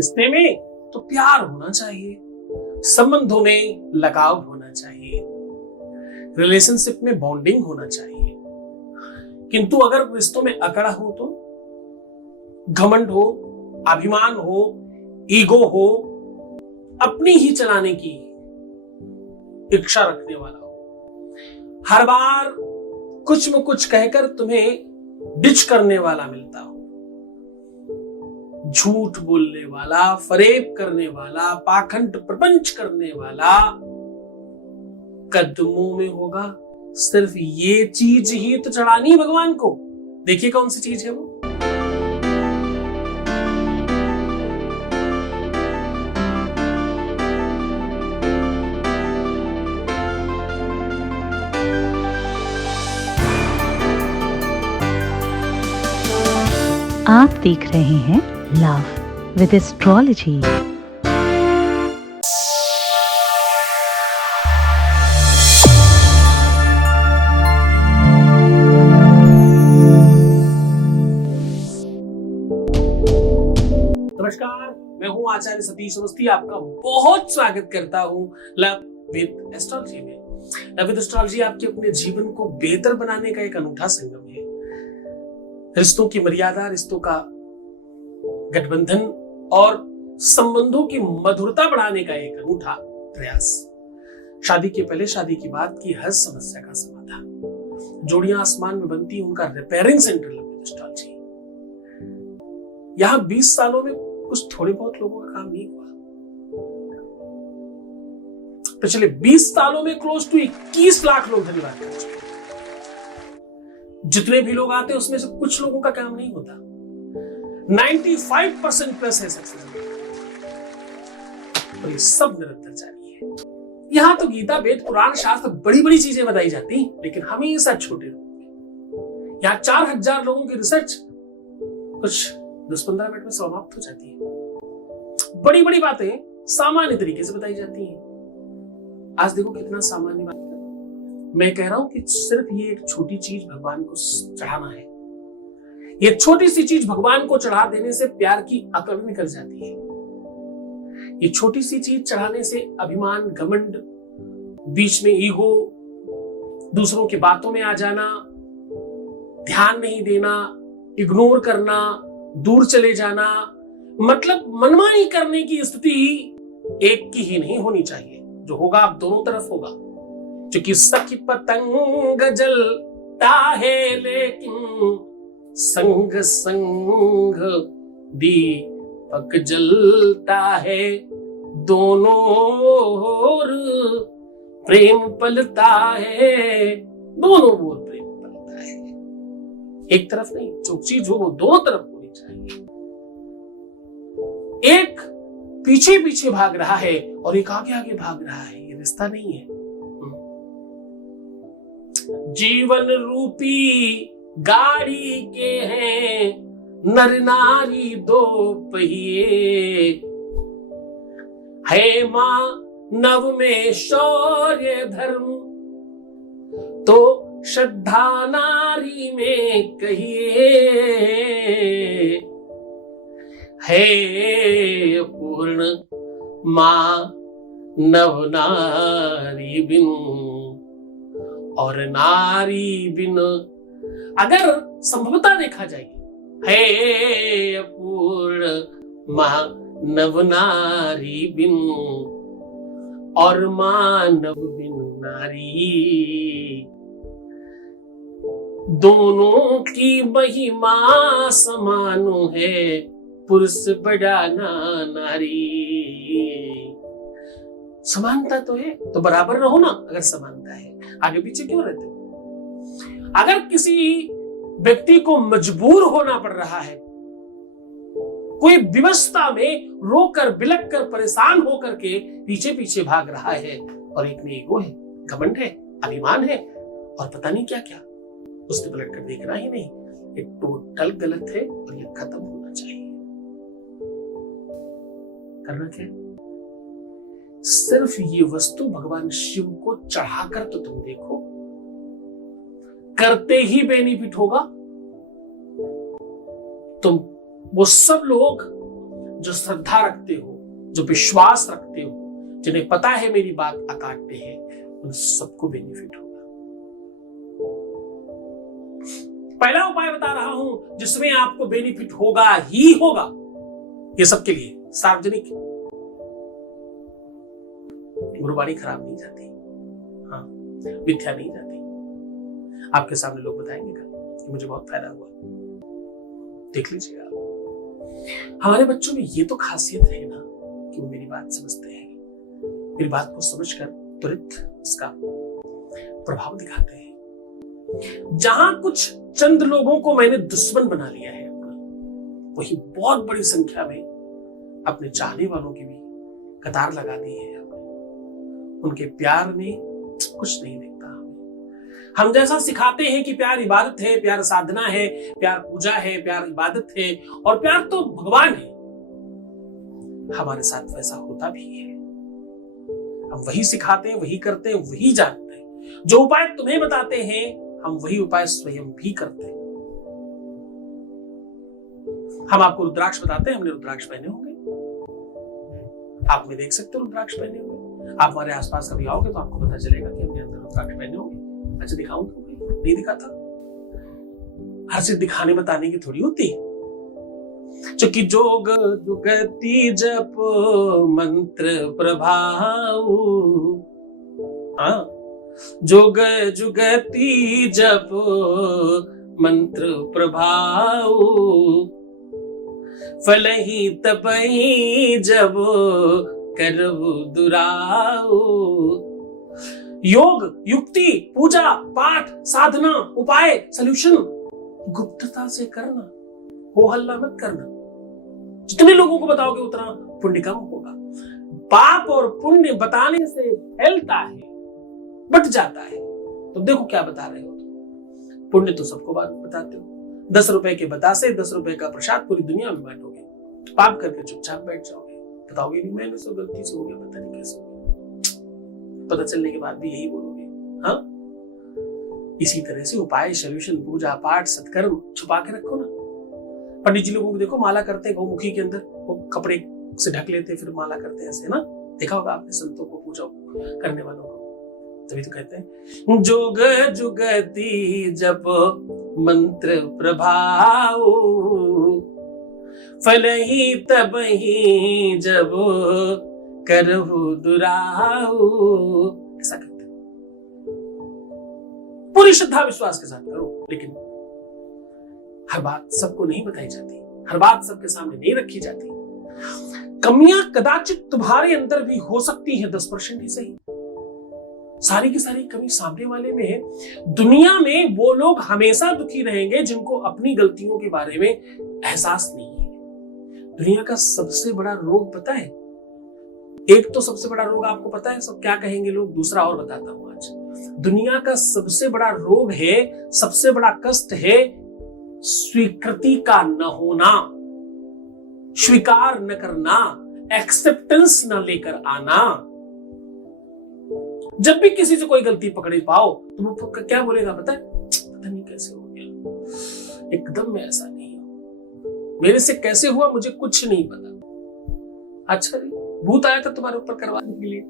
रिश्ते में तो प्यार होना चाहिए, संबंधों में लगाव होना चाहिए, रिलेशनशिप में बॉन्डिंग होना चाहिए। किंतु अगर रिश्तों में अकड़ हो तो, घमंड हो, अभिमान हो, ईगो हो, अपनी ही चलाने की इच्छा रखने वाला हो, हर बार कुछ न कुछ कहकर तुम्हें डिच करने वाला मिलता हो, झूठ बोलने वाला, फरेब करने वाला, पाखंड प्रपंच करने वाला कदमों में होगा। सिर्फ ये चीज ही तो चढ़ानी है भगवान को। देखिए कौन सी चीज है वो। आप देख रहे हैं लव विद एस्ट्रोलॉजी। नमस्कार, मैं हूं आचार्य सतीश अवस्थी। आपका बहुत स्वागत करता हूं लव विद एस्ट्रोलॉजी में। लव विद एस्ट्रोलॉजी आपके अपने जीवन को बेहतर बनाने का एक अनूठा संगम है। रिश्तों की मर्यादा, रिश्तों का गठबंधन और संबंधों की मधुरता बढ़ाने का एक अनूठा प्रयास। शादी के पहले, शादी के बाद की हर समस्या का समाधान। जोड़ियां आसमान में बनती, उनका repairing centre love with astrology. यहां 20 सालों में कुछ थोड़े बहुत लोगों का काम नहीं हुआ। पिछले 20 सालों में क्लोज टू 21 लाख लोग धन्यवाद कर चुके। जितने भी लोग आते हैं उसमें से कुछ लोगों का काम नहीं होता। 95% प्लस है सक्सेस, और ये सब निरंतर जारी है। यहां तो गीता, वेद, पुराण, शास्त्र, बड़ी बड़ी चीजें बताई जाती, लेकिन हमेशा छोटे लोगों। यहां 4000 लोगों की रिसर्च कुछ 10-15 मिनट में समाप्त हो जाती है। बड़ी बड़ी बातें सामान्य तरीके से बताई जाती हैं। आज देखो कितना सामान्य बात। मैं कह रहा हूं कि सिर्फ ये एक छोटी चीज भगवान को चढ़ाना है। ये छोटी सी चीज भगवान को चढ़ा देने से प्यार की अकड़ निकल जाती है। ये छोटी सी चीज चढ़ाने से अभिमान, घमंड, बीच में ईगो, दूसरों की बातों में आ जाना, ध्यान नहीं देना, इग्नोर करना, दूर चले जाना, मतलब मनमानी करने की स्थिति एक की ही नहीं होनी चाहिए। जो होगा अब दोनों तरफ होगा। क्योंकि सखी पतंग जलता है लेकिन संग संग दीपक जलता है, दोनों ओर प्रेम पलता है, दोनों ओर प्रेम पलता है। एक तरफ नहीं, जो चीज हो वो दोनों तरफ होनी चाहिए। एक पीछे पीछे भाग रहा है और एक आगे आगे भाग रहा है, ये रिश्ता नहीं है। जीवन रूपी गाड़ी के हैं नर नारी दो पहिए, है मां नव में शौर्य धर्म तो श्रद्धा नारी में कहिए, है पूर्ण मां नव नारी बिन, और नारी बिन अगर संभवता देखा जाए, है अपूर्ण मानव नारी बिन, और मानव बिन नारी, दोनों की महिमा समान है, पुरुष बड़ा ना नारी। समानता तो है तो बराबर रहो ना। अगर समानता है, आगे पीछे क्यों रहते हो? अगर किसी व्यक्ति को मजबूर होना पड़ रहा है, कोई विवशता में रोकर बिलक कर परेशान होकर के पीछे पीछे भाग रहा है, और एक में ईगो है, घमंड है, अभिमान है और पता नहीं क्या क्या, उसने पलट कर देखना ही नहीं। ये टोटल गलत है और ये खत्म होना चाहिए। करना क्या? सिर्फ ये वस्तु भगवान शिव को चढ़ाकर तो तुम देखो, करते ही बेनिफिट होगा। तुम वो सब लोग जो श्रद्धा रखते हो, जो विश्वास रखते हो, जिन्हें पता है मेरी बात अकाट्य है, उन सबको बेनिफिट होगा। पहला उपाय बता रहा हूं जिसमें आपको बेनिफिट होगा ही होगा। ये सबके लिए सार्वजनिक गुरुबाणी खराब नहीं जाती, हाँ, मिथ्या नहीं जाती। आपके सामने लोग बताएंगे कल कि मुझे बहुत फायदा हुआ, देख लीजिएगा। हमारे बच्चों में ये तो खासियत है ना कि वो मेरी बात समझते हैं, मेरी बात को समझकर तुरंत उसका प्रभाव दिखाते हैं। जहां कुछ चंद लोगों को मैंने दुश्मन बना लिया है अपना, वही बहुत बड़ी संख्या में अपने चाहने वालों की भी कतार लगा दी है। उनके प्यार में कुछ नहीं दिखता। हम जैसा सिखाते हैं कि प्यार इबादत है, प्यार साधना है, प्यार पूजा है, प्यार इबादत है और प्यार तो भगवान है, हमारे साथ वैसा होता भी है। हम वही सिखाते हैं, वही करते हैं, वही जानते हैं। जो उपाय तुम्हें बताते हैं हम वही उपाय स्वयं भी करते हैं। हम आपको रुद्राक्ष बताते हैं, हमने रुद्राक्ष पहने होंगे, आप में देख सकते हो रुद्राक्ष पहने हुए। आप हमारे आसपास कभी आओगे तो आपको पता चलेगा कि हमने अंदर रुद्राक्ष पहने होंगे। अच्छा दिखाऊं तो नहीं दिखाता, हर चीज दिखाने बताने की थोड़ी होती। चूंकि जोग जुगति जप मंत्र प्रभाव, हाँ, जोग जुगति जप मंत्र प्रभाव, फल ही तपहि जब करहु दुराऊ। योग, युक्ति, पूजा, पाठ, साधना, उपाय, सॉल्यूशन गुप्तता से करना, हो हल्ला मत करना। जितने लोगों को बताओगे उतना पुण्य कम होगा। पाप और पुण्य बताने से फैलता है, बट जाता है। तो देखो क्या बता रहे हो तुम। पुण्य तो सबको बात बताते हो, 10 रुपए के बतासे 10 रुपए का प्रसाद पूरी दुनिया में बांटोगे। पाप करके चुपचाप बैठ जाओगे, बताओगे नहीं मैंने तो गलती से हो गया, पता नहीं कैसे हो गया। पता चलने के बाद भी यही बोलोगे। हाँ, इसी तरह से उपाय, सॉल्यूशन, पूजा पाठ, सत्कर्म छुपा के रखो ना। पंडित जी लोगों को देखो माला करते हैं गौमुखी के अंदर, वो कपड़े से ढक लेते फिर माला करते हैं ऐसे, ना देखा होगा आपने संतों को, पूजा करने वालों को। तभी तो कहते हैं जोग जुगति जप मंत्र प्रभाव, फल ही तब ही जब करहु दुराऊ। ऐसा कहते हैं। पूरी श्रद्धा विश्वास के साथ करो, लेकिन हर बात सबको नहीं बताई जाती, हर बात सबके सामने नहीं रखी जाती। कमियां कदाचित तुम्हारे अंदर भी हो सकती हैं, 10% ही सही। सारी की सारी कमी सामने वाले में है। दुनिया में वो लोग हमेशा दुखी रहेंगे जिनको अपनी गलतियों के बारे में एहसास नहीं है। दुनिया का सबसे बड़ा रोग पता है, एक तो सबसे बड़ा रोग आपको पता है, सब क्या कहेंगे लोग, दूसरा और बताता हूं आज। दुनिया का सबसे बड़ा रोग है, सबसे बड़ा कष्ट है स्वीकृति का न होना, स्वीकार न करना, एक्सेप्टेंस न लेकर आना। जब भी किसी से कोई गलती पकड़े पाओ तो वो क्या बोलेगा पता है, पता नहीं कैसे हो गया, एकदम मैं ऐसा नहीं हूं, मेरे से कैसे हुआ मुझे कुछ नहीं पता। अच्छा भूत आया था तुम्हारे ऊपर करवाने के लिए,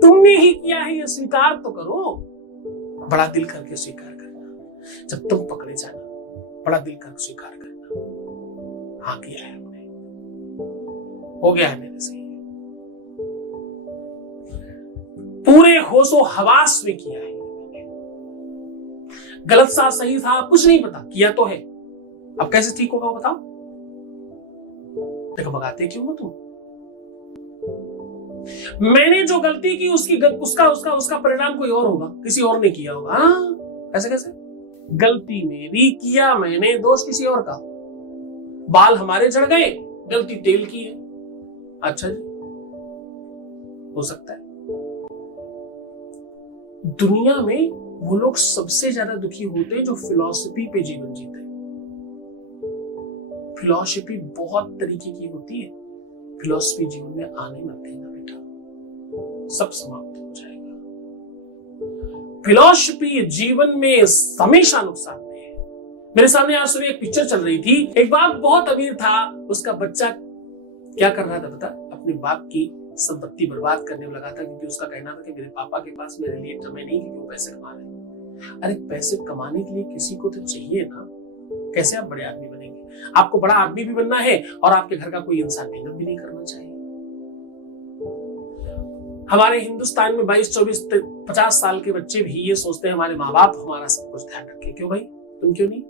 तुमने ही किया है, ये स्वीकार तो करो। बड़ा दिल करके स्वीकार करना, जब तुम पकड़े जाना बड़ा दिल करके स्वीकार करना, हाँ किया है हमने, हो गया है मेरे से, पूरे होशो हवास में किया है। गलत सा सही था कुछ नहीं पता, किया तो है। अब कैसे ठीक होगा बताओ? देखो भगाते क्यों हो तुम? मैंने जो गलती की उसका परिणाम कोई और होगा, किसी और ने किया होगा। ऐसे कैसे? गलती मेरी किया मैंने, दोष किसी और का। बाल हमारे झड़ गए, गलती तेल की है। अच्छा जी, हो सकता है। दुनिया में वो लोग सबसे ज्यादा दुखी होते हैं जो फिलॉसफी पे जीवन जीते हैं। फिलॉसफी बहुत तरीके की होती है, फिलॉसफी जीवन में आने मत देना बेटा, सब समाप्त हो जाएगा। फिलॉसफी जीवन में हमेशा नुकसान में है। मेरे सामने आज सुबह एक पिक्चर चल रही थी, एक बाप बहुत अमीर था, उसका बच्चा क्या कर रहा था पता? अपने बाप की संपत्ति बर्बाद करने में लगा था, क्योंकि उसका कहना था कि मेरे पापा के पास मेरे लिए समय नहीं, क्योंकि वो पैसे कमा रहे हैं। अरे पैसे कमाने के लिए किसी को तो चाहिए ना। कैसे आप बड़े आदमी बनेंगे? आपको बड़ा आदमी भी बनना है और आपके घर का कोई इंसान मेहनत भी नहीं करना चाहिए। हमारे हिंदुस्तान में 22, 24, 50 साल के बच्चे भी ये सोचते हैं हमारे माँ बाप हमारा सब कुछ ध्यान रखे। क्यों भाई, तुम क्यों नहीं?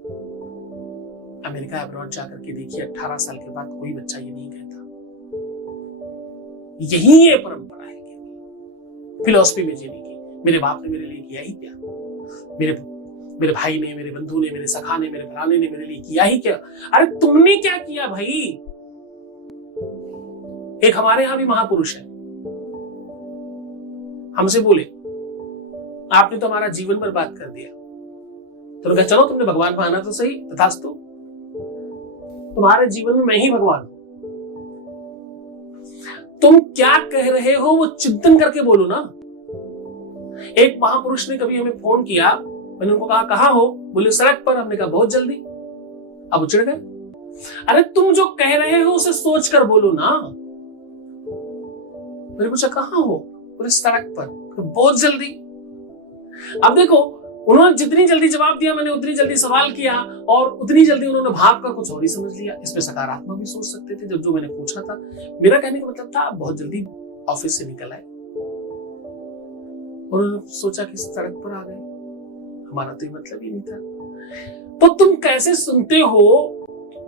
अमेरिका अब्रॉड जाकर के देखिए, 18 साल के बाद कोई बच्चा ये नहीं कहता। यही ये परंपरा है कि फिलॉसफी में जीने की। मेरे बाप ने मेरे लिए किया ही क्या? मेरे भाई ने, मेरे बंधु ने, मेरे सखा ने, मेरे फलाने ने मेरे लिए किया ही क्या? अरे तुमने क्या किया भाई? एक हमारे यहां भी महापुरुष है, हमसे बोले आपने तो हमारा जीवन बर्बाद कर दिया। तो कहा चलो तुमने भगवान माना तो सही, तथास्तु, तुम्हारे जीवन में मैं ही भगवान हूं। तुम क्या कह रहे हो वो चिंतन करके बोलो ना। एक महापुरुष ने कभी हमें फोन किया, मैंने उनको कहा कहां हो? बोले सड़क पर। हमने कहा बहुत जल्दी। अब चिढ़ गए। अरे तुम जो कह रहे हो उसे सोच कर बोलो ना। मैंने पूछा कहां हो? बोले सड़क पर। बहुत जल्दी। अब देखो, उन्होंने जितनी जल्दी जवाब दिया मैंने उतनी जल्दी सवाल किया, और उतनी जल्दी उन्होंने भाव का कुछ और ही समझ लिया। इसमें सकारात्मक भी सोच सकते थे। जब जो मैंने पूछा था, मेरा कहने का मतलब था आप बहुत जल्दी ऑफिस से निकल आए, और उन्होंने सोचा कि सड़क पर आ गए। हमारा तो ये मतलब ही नहीं था। तो तुम कैसे सुनते हो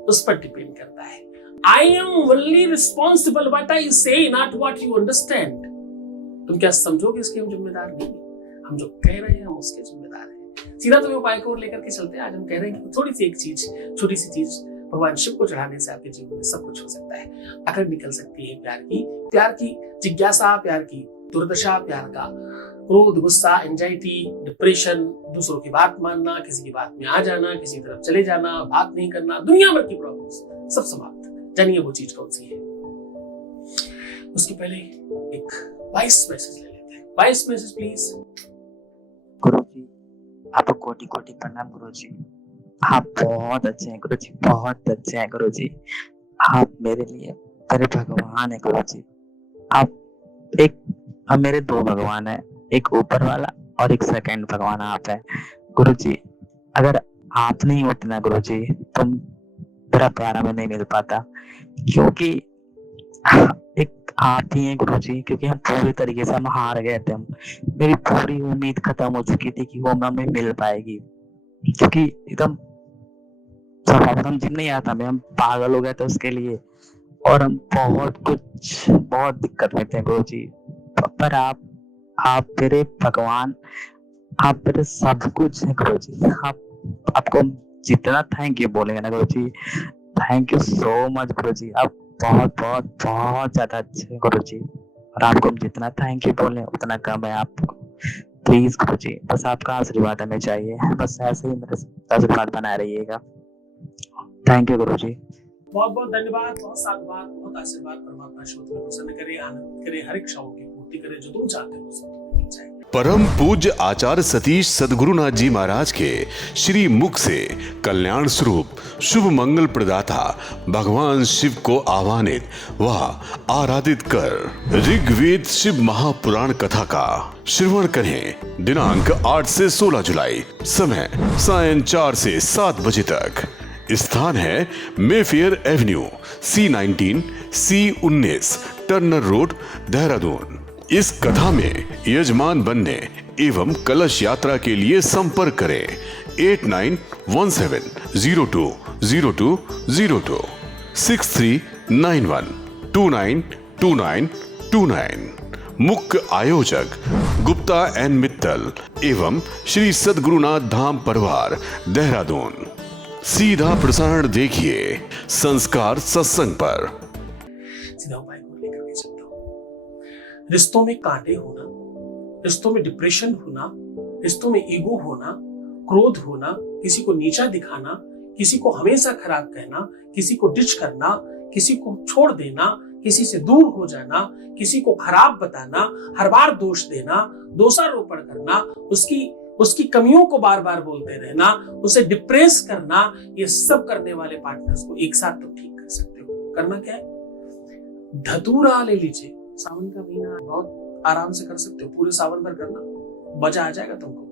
उस पर डिपेंड करता है। I am only responsible what I से, नॉट व्हाट यू अंडरस्टैंड। तुम क्या समझोगे इसके हम जिम्मेदार नहीं। हम जो कह रहे हैं हम उसके जिम्मेदार हैं। सीधा तुम्हें उपाय को लेकर के चलते हैं। आज हम कह रहे हैं कि थोड़ी सी एक चीज, छोटी सी चीज भगवान शिव को चढ़ाने से आपके जीवन में सब कुछ हो सकता है। अगर निकल सकती है प्यार की जिज्ञासा, प्यार की दुर्दशा, प्यार का क्रोध, गुस्सा, एंजाइटी, डिप्रेशन, दूसरों की बात मानना, किसी की बात में आ जाना, किसी तरफ चले जाना, बात नहीं करना, दुनिया भर की प्रॉब्लम्स सब समाप्त। जानिए वो चीज कौन सी है। उसके पहले एक वॉइस मैसेज ले लेते हैं। Voice message please. गुरुजी, आपको कोटि कोटि प्रणाम गुरुजी। आप बहुत अच्छे हैं गुरुजी, बहुत अच्छे हैं गुरुजी। आप मेरे लिए मेरे भगवान है गुरुजी। अब मेरे दो भगवान है, एक ऊपर वाला और एक सेकंड भगवान आप है गुरुजी। अगर आप नहीं होते ना गुरुजी तो मेरा प्यार हमें नहीं मिल पाता, क्योंकि एक आप ही हैं गुरुजी। क्योंकि हम पूरी तरीके से हम हार गए थे। मेरी पूरी उम्मीद खत्म हो चुकी थी कि वो हमें मिल पाएगी, क्योंकि एकदम हम जिम नहीं आता, हम पागल हो गए थे उसके लिए, और हम बहुत दिक्कत में थे गुरुजी। पर आप मेरे भगवान, आप मेरे सब कुछ है गुरुजी। आपको जितना थैंक यू बोलेंगे ना गुरुजी, थैंक यू सो मच गुरुजी। आप बहुत बहुत बहुत ज्यादा अच्छे हैं गुरुजी, और आपको जितना थैंक यू बोले उतना कम है। आप प्लीज गुरुजी, बस आपका आशीर्वाद हमें चाहिए। बस ऐसे ही मेरे आशीर्वाद बनाए रहिएगा। थैंक यू गुरुजी। बहुत बहुत धन्यवाद, बहुत साधुवाद, बहुत आशीर्वाद। परमात्मा शिव तुम्हें प्रसन्न करे, आनंद करे, हर इच्छाओं की पूर्ति करे, जो तुम चाहते हो सब तुम्हें मिल जाए। परम पूज्य आचार्य सतीश सद्गुरुनाथ जी महाराज के श्री मुख से कल्याण स्वरूप शुभ मंगल प्रदाता भगवान शिव को आह्वानित व आराधित कर ऋग्वेद शिव महापुराण कथा का श्रवण करें। दिनांक 8 से 16 जुलाई, समय सायं 4 से 7 बजे तक। स्थान है Mayfair Avenue, C19, C19, Turner road, Dehradun. इस कथा में यजमान बनने एवं कलश यात्रा के लिए संपर्क करें 8917020202 6391292929। मुख्य आयोजक गुप्ता एन मित्तल एवं श्री सद्गुरुनाथ धाम परिवार, देहरादून। सीधा प्रसारण देखिए संस्कार सत्संग पर। सीधा उपाय को लेकर के चलता हूं। रिश्तों में कांटे होना, रिश्तों में डिप्रेशन होना, रिश्तों में ईगो होना, क्रोध होना, किसी को नीचा दिखाना, किसी को हमेशा खराब कहना, किसी को डिच करना, किसी को छोड़ देना, किसी से दूर हो जाना, किसी को खराब बताना, हर बार दोष देना, दोषारोपण करना, उसकी कमियों को बार बार बोलते रहना, उसे डिप्रेस करना, ये सब करने वाले पार्टनर्स को एक साथ तो ठीक कर सकते हो। करना क्या है? धतूरा ले लीजिए, सावन का महीना बहुत आराम से कर सकते हो, पूरे सावन भर करना, मजा आ जाएगा तुमको।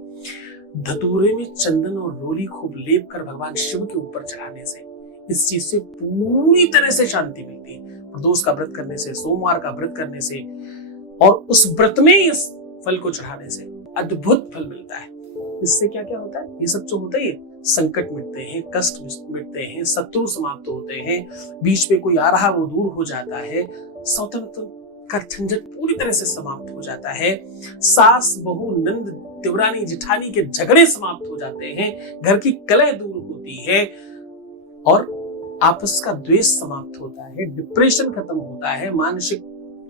धतूरे में चंदन और रोली खूब लेप कर भगवान शिव के ऊपर चढ़ाने से इस चीज से पूरी तरह से शांति मिलती है। प्रदोष का व्रत करने से, सोमवार का व्रत करने से और उस व्रत में इस फल को चढ़ाने से अद्भुत फल मिलता है। इससे क्या क्या होता है, ये सब जो होता है, संकट मिटते हैं, कष्ट मिटते हैं, शत्रु समाप्त होते हैं, बीच में कोई आ रहा वो दूर हो जाता है, सौतन का झंझट पूरी तरह से समाप्त हो जाता है, सास बहू नंद देवरानी जिठानी के झगड़े समाप्त हो जाते हैं, घर की कलह दूर होती है और आपस का द्वेष समाप्त होता है, डिप्रेशन खत्म होता है, मानसिक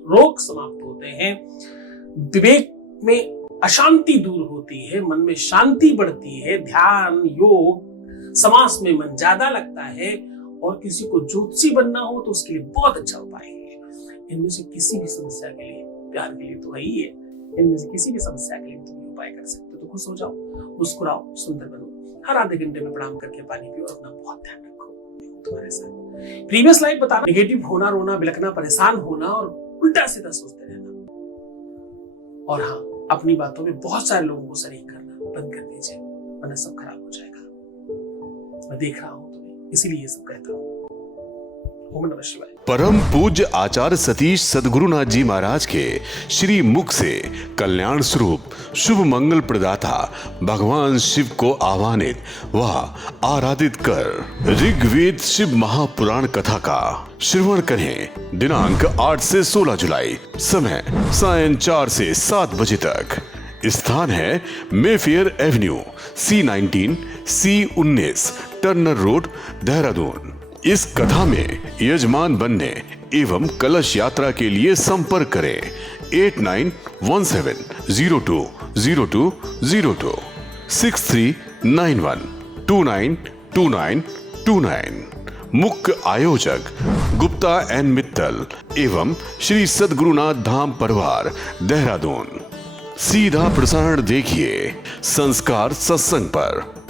रोग समाप्त होते हैं, विवेक में अशांति दूर होती है, मन में शांति बढ़ती है, ध्यान योग समास में मन ज्यादा लगता है और किसी को ज्योतिषी बनना हो तो उसके लिए बहुत अच्छा उपाय है। इनमें से किसी भी समस्या के लिए, प्यार के लिए तो वही है, इनमें से किसी भी समस्या के लिए तुम उपाय कर सकते हो। तो खुश हो जाओ, मुस्कुराओ, सुंदर बनो, हर आधे घंटे में प्रणाम करके पानी पियो और अपना बहुत ध्यान रखो तुम्हारे साथ। प्रीवियस लाइफ बता, नेगेटिव होना, रोना, बिलखना, परेशान होना और उल्टा सीधा सोचते रहना, और हाँ, अपनी बातों में बहुत सारे लोगों को शरीक करना बंद कर दीजिए, वरना सब खराब हो जाएगा। मैं देख रहा हूं तुम्हें, इसीलिए ये सब कहता हूं। ओम नमः शिवाय। परम पूज्य आचार्य सतीश सद्गुरुनाथ जी महाराज के श्री मुख से कल्याण स्वरूप शुभ मंगल प्रदाता भगवान शिव को आह्वानित व आराधित कर ऋग्वेद शिव महापुराण कथा का श्रवण करें। दिनांक 8 से 16 जुलाई, समय सायं 4 से 7 बजे तक। स्थान है Mayfair Avenue, C19 C19 Turner road, Dehradun. इस कथा में यजमान बनने एवं कलश यात्रा के लिए संपर्क करें 8917020202 6391292929। मुख्य आयोजक गुप्ता एंड मित्तल एवं श्री सद्गुरुनाथ धाम परिवार, देहरादून। सीधा प्रसारण देखिए संस्कार सत्संग पर।